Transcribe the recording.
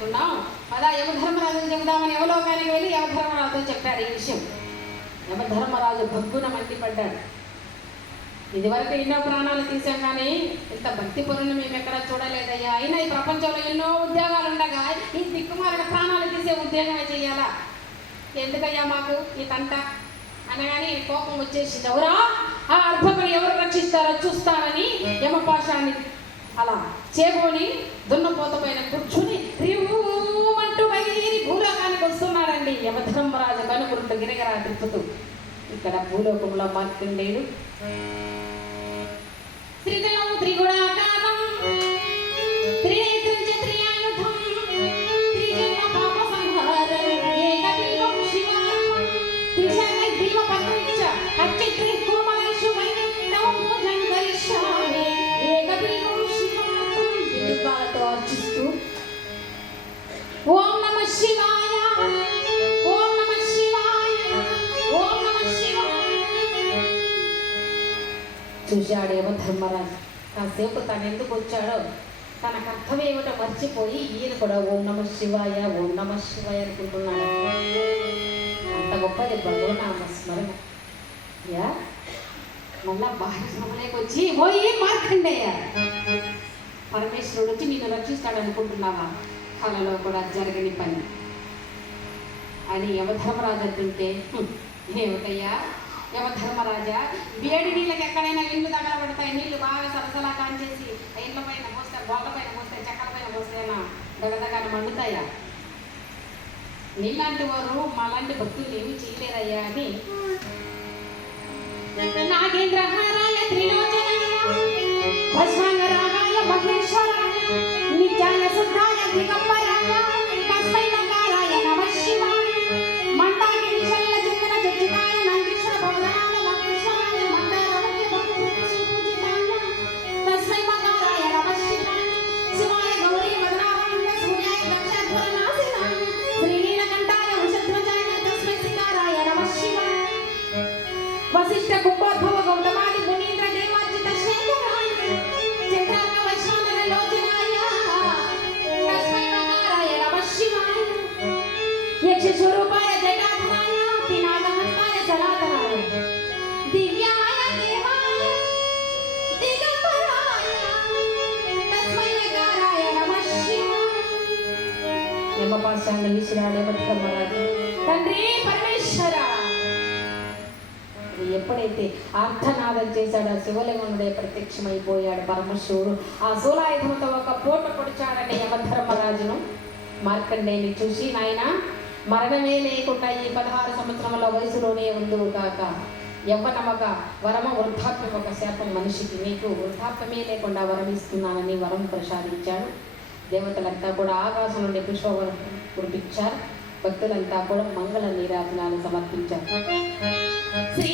చెప్పుకున్నాం. అదా యమధర్మరాజుని చెబుదామని యమలోకానికి వెళ్ళి యమధర్మరాజుతో చెప్పాడు ఈ విషయం. యమధర్మరాజు భగ్గున మండిపడ్డాడు. ఇదివరకు ఎన్నో ప్రాణాలు తీసాం, కానీ ఇంత భక్తి పరులను మేము ఎక్కడ చూడలేదయ్యా. అయినా ఈ ప్రపంచంలో ఎన్నో ఉద్యోగాలు ఉండగా ఈ దిక్కుమాలిన ప్రాణాలు తీసే ఉద్యోగమే చెయ్యాలా? ఎందుకయ్యా మాకు ఈ తంట అనగానే కోపం వచ్చేసింది. ఎవరా ఆ అర్భకుని ఎవరు రక్షిస్తారో చూస్తానని యమపాశాన్ని అలా చేబోని దున్నపోత పైన కూర్చుని రివ్వుమంటూ బయలుదేరి భూలోకానికి వస్తున్నాడండి. యమధర్మరాజు కనుగురుంటూ గిరగిరా తిప్పుతూ. ఇక్కడ భూలోకంలో మార్కండేయుడు త్రిదళం త్రిగుణాకారం త్రినేత్రం త్రియాయుధం త్రిజన్మ పాప సంహారం ఏకబిల్వం శివార్పణం త్రిశైలగ్రీవ పత్రిచ్చ అత్యత్రి కోమలేశువై నమో పూజం కరిష్యామి ఏకబిల్వం శివార్పణం విద్యుత్పాలతో అర్చిస్తూ ఓం నమః శివాయ ఓం నమః శివాయ ఓం నమః శివాయ. చూశాడు యమధర్మరాజు. కాసేపు తను ఎందుకు వచ్చాడో తనకు అర్థమేమిటో మర్చిపోయి ఈయన కూడా ఓం నమః శివాయ ఓం నమః శివాయ అనుకుంటున్నాడు. అంత గొప్పది భగవనామ స్మరణ. యా మళ్ళా బాహ్యశ్రమలోకి వచ్చి ఓయి మార్కండేయ, పరమేశ్వరుడు వచ్చి నిన్ను రక్షిస్తాడు అనుకుంటున్నావా? కళలో కూడా జరగని పని అని యమధర్మరాజు అంటుంటే, ఏమిటయ్యా యమధర్మరాజా, వేడి నీళ్ళకి ఎక్కడైనా ఇల్లు తగలబడతాయి, నీళ్లు బాగా సరసలా కాంచేసి ఇళ్ళ పైన పోస్తే, గోళ్ళ పైన పోస్తే, చెక్కల పైన పోస్తేనా దగదగానే మండుతాయా? నీలాంటి వారు మాలాంటి భక్తులు ఏమి చేయలేరయ్యా అని నాగేంద్రహారాయ త్రిలోచనాయ భస్మాంగరాగాయ మహేశ్వరాయ నిత్యాయ శుద్ధాయ దిగంబరాయ తస్మై నకారాయ నమః శివాయ మందాకిని శల్ల చందన చర్చితాయ నందీశ్వర భవనాయ మహేశ్వరాయ మందారవల్లి పూజితాయ తస్మై మకారాయ నమః శివాయ శివాయ గౌరీ వదనారాయణ సూర్యాయ దక్షాధ్వర నాశనాయ శ్రీనీలకంఠాయ వృషధ్వజాయ తస్మై శిఖారాయ నమః శివాయ వశిష్ఠ కుంభోద్భవ గౌతమాది మునీంద్ర దేవార్జిత శేఖరాయ చంద్రార్క వైశ్వానర లోచనాయ తస్మై నకారాయ నమః శివాయ యక్ష స్వరూపాయ జటాధరాయ పినాకహస్తాయ సనాతనాయ దివ్యాయ దేవాయ దిగంబరాయ తస్మై నకారాయ నమః శివాయ. యమపాశాన్ని విసిరాడు యమధర్మరాజు. తండ్రి పరమేశ్వర ఎప్పుడైతే ఆర్ధనాదం చేశాడో శివలింగుడే ప్రత్యక్షమైపోయాడు పరమశివుడు. ఆ శూలాయుధంతో ఒక పోట పొడిచాడని యమధర్మరాజును. మార్కండేయుని చూసి, నాయన మరణమే లేకుండా ఈ 16 సంవత్సరముల వయసులోనే ఉందువు కాక, యవ్వనమొక వరము వృద్ధాప్యం ఒక శాపం మనిషికి, నీకు వృద్ధాప్యమే లేకుండా వరం ఇస్తున్నానని వరం ప్రసాదించాడు. దేవతలంతా కూడా ఆకాశం నుండి పుష్పవరం కురిపించారు. భక్తులంతా కూడా మంగళ నీరాజనాలు సమర్పించారు. శ్రీ